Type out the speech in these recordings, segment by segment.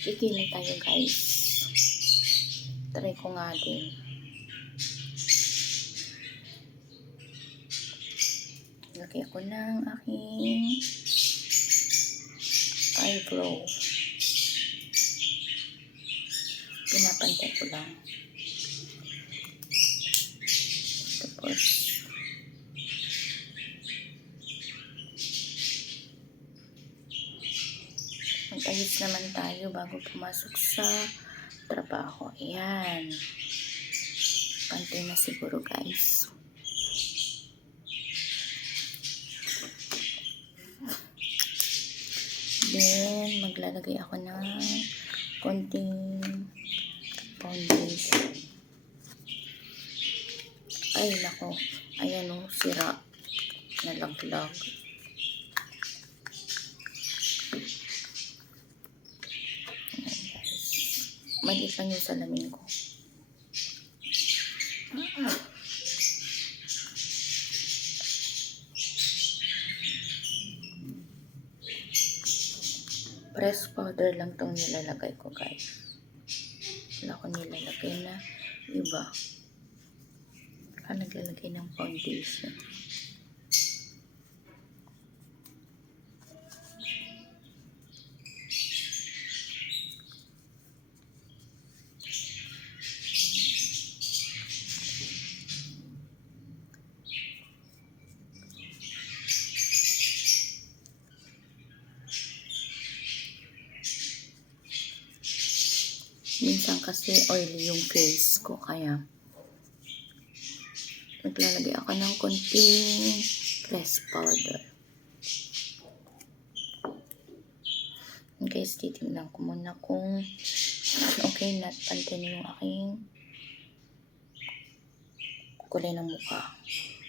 Kikilay tayo guys. Try ko nga din. Lagay ako ng aking eyebrow. Pinapantay ko lang. Tapos mag-ayos naman tayo bago pumasok sa trabaho. Ayan. Pantay na siguro guys. Then, maglalagay ako ng konting foundation. Ay, nako. Ayan o, sira. Nalaglag. Ayan guys. Maliit lang yung salamin ko. Press powder lang tong nilalagay ko guys. Wala ko nilalagay na iba. Naglalagay ng foundation. Minsan kasi oily yung face ko, kaya naglalagay ako ng konting press powder. Guys, titignan ko muna kung okay na, pantay na yung aking kulay ng mukha.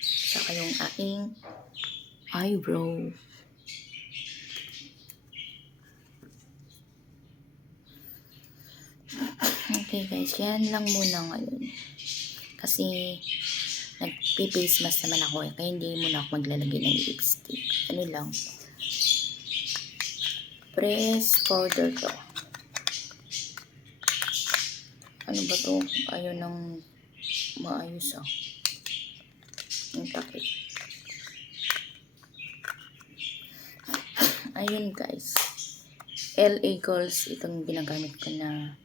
Saka yung aking eyebrow. Okay guys, yan lang muna ngayon. Kasi nagpi-face mask naman ako kaya hindi muna ako maglalagay ng lipstick. Ano lang. Press powder to. Ano ba to? Ayaw nang maayos ah. Ang takip. Ayun guys. LA Girls itong ginagamit ko na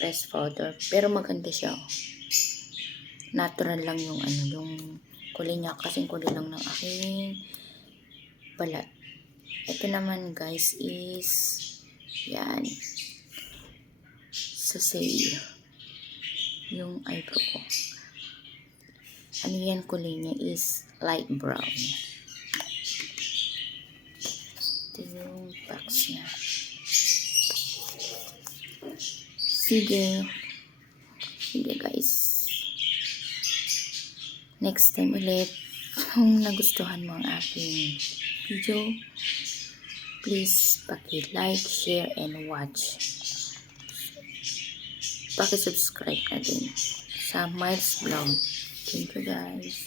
press powder. Pero maganda siya. Natural lang yung ano, yung kulay niya. Kasing kulay lang ng aking balat. Ito naman guys is yan. Sa sale. Yung eyebrow ko. Ano yan kulay niya is light brown. Ito yung box niya. Sige guys. Next time ulit, kung nagustuhan mo ang aking video, please paki-like, share, and watch. Paki-subscribe na din sa Miles Vlog. Thank you guys.